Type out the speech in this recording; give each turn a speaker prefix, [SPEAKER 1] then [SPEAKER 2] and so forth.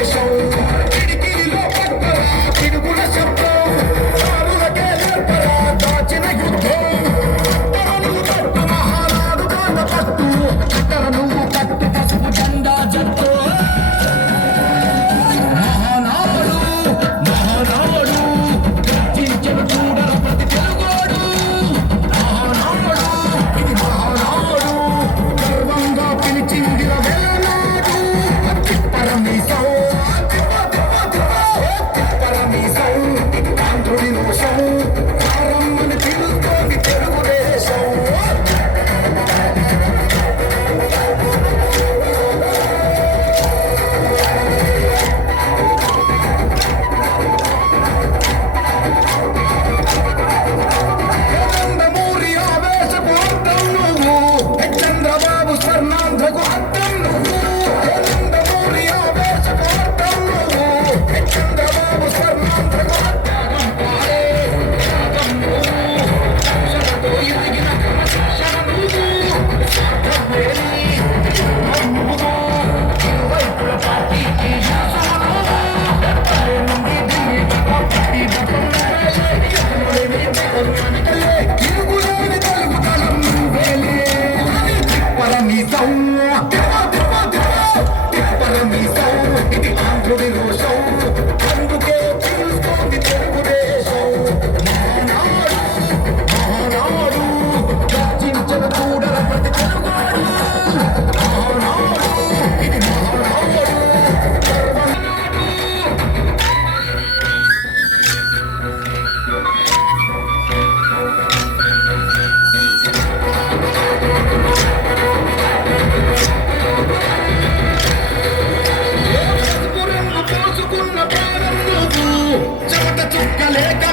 [SPEAKER 1] Okay, so i don't know. మీసం తెర తెర తెర తెర Dale,